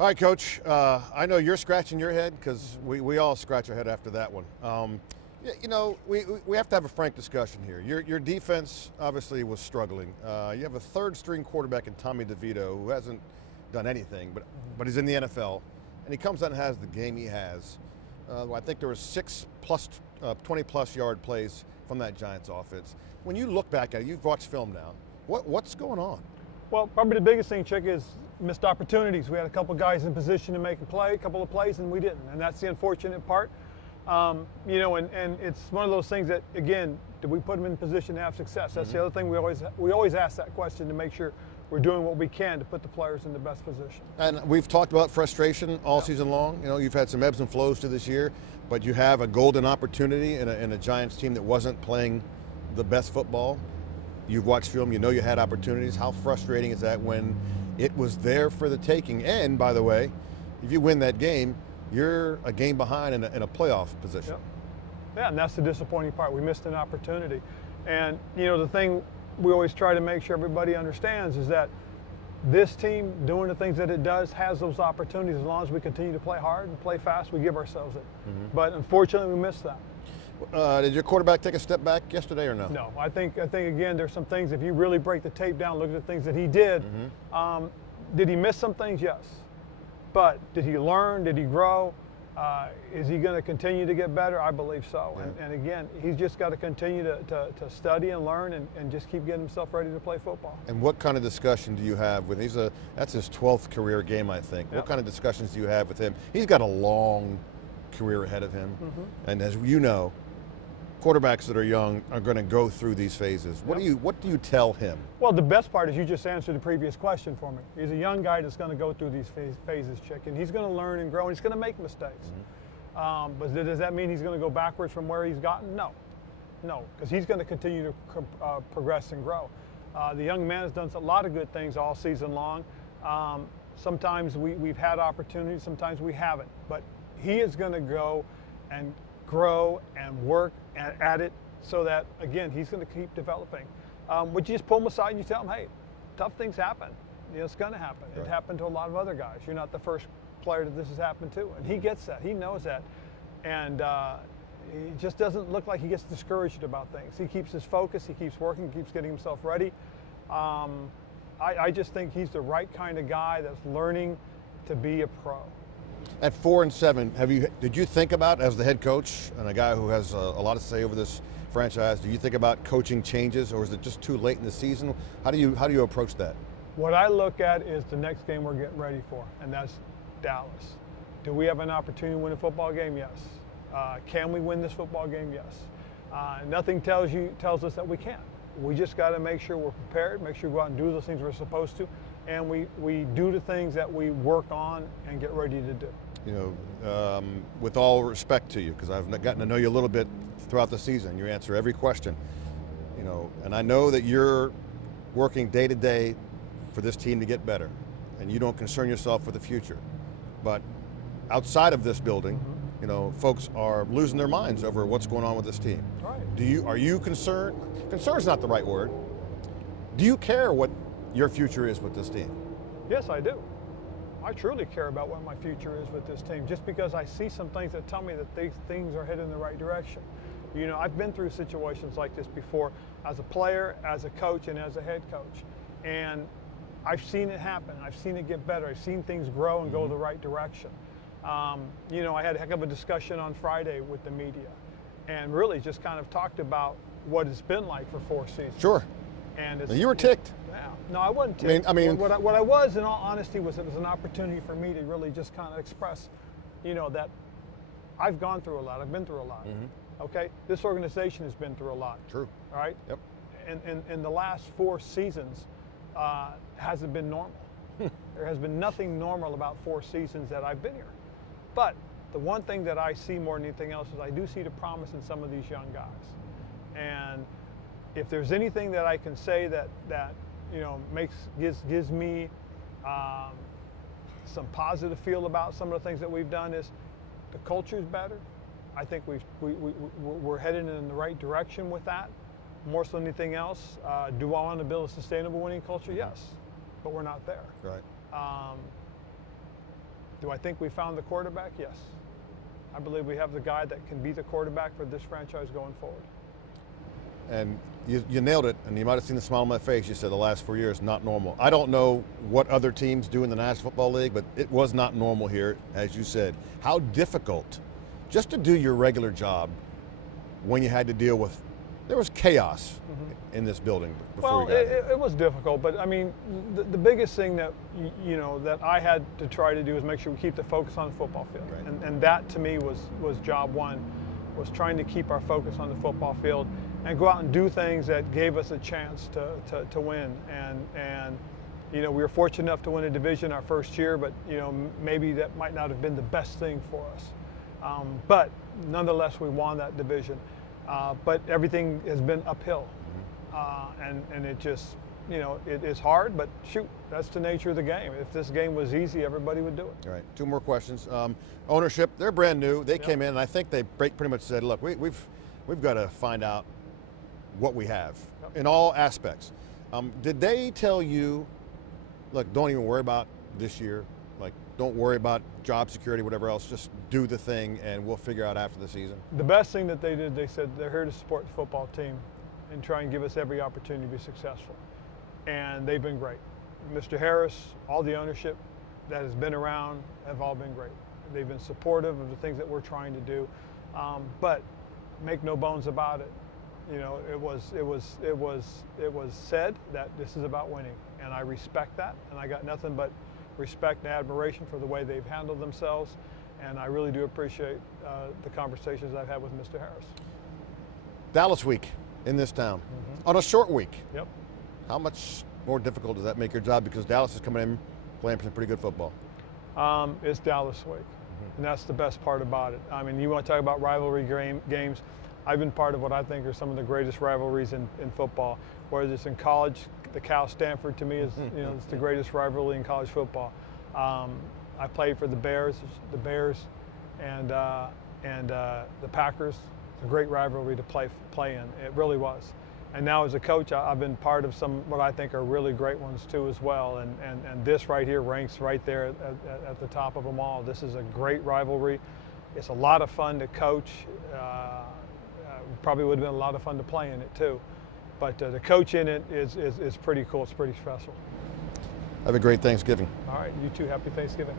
All right, Coach. I know you're scratching your head because we all scratch our head after that one. We have to have a frank discussion here. Your defense obviously was struggling. You have a third-string quarterback in Tommy DeVito who hasn't done anything, but he's in the NFL, and he comes out and has the game he has. I think there were 20-plus yard plays from that Giants offense. When you look back at it, you've watched film now. What's going on? Well, probably the biggest thing, Chick, is missed opportunities. We had a couple guys in position to make a couple of plays, and we didn't. And that's the unfortunate part. And it's one of those things that, again, did we put them in position to have success? That's the other thing we always ask that question to make sure we're doing what we can to put the players in the best position. And we've talked about frustration all season long. You know, you've had some ebbs and flows to this year, but you have a golden opportunity in a Giants team that wasn't playing the best football. You've watched film, you know you had opportunities. How frustrating is that when it was there for the taking? And by the way, if you win that game, you're a game behind in a playoff position. Yep. Yeah, and that's the disappointing part. We missed an opportunity. And, the thing we always try to make sure everybody understands is that this team, doing the things that it does, has those opportunities. As long as we continue to play hard and play fast, we give ourselves it. But unfortunately, we missed that. Did your quarterback take a step back yesterday or no? No, I think again, there's some things, if you really break the tape down, look at the things that he did. Did he miss some things? Yes. But did he learn? Did he grow? Is he going to continue to get better? I believe so. Yeah. And again, he's just got to continue to study and learn and just keep getting himself ready to play football. And what kind of discussion do you have with that's his 12th career game, I think. Yep. What kind of discussions do you have with him? He's got a long career ahead of him. And as you know, quarterbacks that are young are going to go through these phases. What do you tell him? Well, the best part is you just answered the previous question for me. He's a young guy that's going to go through these phases, Chick, and he's going to learn and grow, and he's going to make mistakes. But does that mean he's going to go backwards from where he's gotten? No, because he's going to continue to progress and grow. The young man has done a lot of good things all season long. Sometimes we've had opportunities, sometimes we haven't, but he is going to go and grow and work at it so that, again, he's going to keep developing. Would you just pull him aside and you tell him, hey, tough things happen. It's going to happen. Right. It happened to a lot of other guys. You're not the first player that this has happened to. And he gets that. He knows that. And he just doesn't look like he gets discouraged about things. He keeps his focus. He keeps working. He keeps getting himself ready. I just think he's the right kind of guy that's learning to be a pro. At 4-7, did you think about, as the head coach and a guy who has a lot to say over this franchise, do you think about coaching changes, or is it just too late in the season? How do you approach that? What I look at is the next game we're getting ready for, and that's Dallas. Do we have an opportunity to win a football game? Yes. Can we win this football game? Yes. Nothing tells us that we can't. We just got to make sure we're prepared, make sure we go out and do those things we're supposed to, and we do the things that we work on and get ready to do. With all respect to you, because I've gotten to know you a little bit throughout the season, you answer every question, and I know that you're working day to day for this team to get better, and you don't concern yourself with the future. But outside of this building, folks are losing their minds over what's going on with this team. Right. Are you concerned? Concern's not the right word. Do you care what your future is with this team? Yes, I do. I truly care about what my future is with this team, just because I see some things that tell me that these things are heading in the right direction. I've been through situations like this before as a player, as a coach, and as a head coach. And I've seen it happen. I've seen it get better. I've seen things grow and go the right direction. I had a heck of a discussion on Friday with the media and really just kind of talked about what it's been like for 4 seasons. Sure. And you were ticked. Yeah. No, I wasn't ticked. I mean, what I was, in all honesty, was it was an opportunity for me to really just kind of express, that I've gone through a lot. I've been through a lot. Okay? This organization has been through a lot. True. All right? Yep. And the last 4 seasons hasn't been normal. There has been nothing normal about 4 seasons that I've been here. But the one thing that I see more than anything else is I do see the promise in some of these young guys. And if there's anything that I can say that gives me some positive feel about some of the things that we've done, is the culture's better. I think we're headed in the right direction with that, more so than anything else. Do I want to build a sustainable winning culture? Yes, but we're not there. Right. Do I think we found the quarterback? Yes. I believe we have the guy that can be the quarterback for this franchise going forward. And you nailed it, and you might have seen the smile on my face. You said the last 4 years, not normal. I don't know what other teams do in the National Football League, but it was not normal here, as you said. How difficult just to do your regular job when you had to deal with, there was chaos in this building before you got here. It was difficult, but I mean, the biggest thing that, that I had to try to do is make sure we keep the focus on the football field. Right. And that to me was job one, was trying to keep our focus on the football field and go out and do things that gave us a chance to win. And we were fortunate enough to win a division our first year, but maybe that might not have been the best thing for us. But nonetheless, we won that division. But everything has been uphill, and it just, it is hard. But shoot, that's the nature of the game. If this game was easy, everybody would do it. All right, two more questions. Ownership, they're brand new. They came in, and I think they pretty much said, "Look, we've got to find out what we have in all aspects." Did they tell you, "Look, don't even worry about this year. Like, don't worry about job security, whatever else. Just do the thing, and we'll figure out after the season"? The best thing that they did, they said they're here to support the football team and try and give us every opportunity to be successful. And they've been great. Mr. Harris, all the ownership that has been around have all been great. They've been supportive of the things that we're trying to do. But make no bones about it. It was said that this is about winning, and I respect that, and I got nothing but respect and admiration for the way they've handled themselves, and I really do appreciate the conversations I've had with Mr. Harris. Dallas week in this town on a short week. Yep. How much more difficult does that make your job, because Dallas is coming in playing some pretty good football? It's Dallas week, and that's the best part about it. I mean, you want to talk about rivalry games. I've been part of what I think are some of the greatest rivalries in football. Whether it's in college, the Cal-Stanford to me is it's the greatest rivalry in college football. I played for the Bears and the Packers. It's a great rivalry to play in. It really was. And now as a coach, I've been part of some what I think are really great ones too as well. And this right here ranks right there at the top of them all. This is a great rivalry. It's a lot of fun to coach. Probably would have been a lot of fun to play in it too. But the coach in it is pretty cool. It's pretty special. Have a great Thanksgiving. All right, you too. Happy Thanksgiving.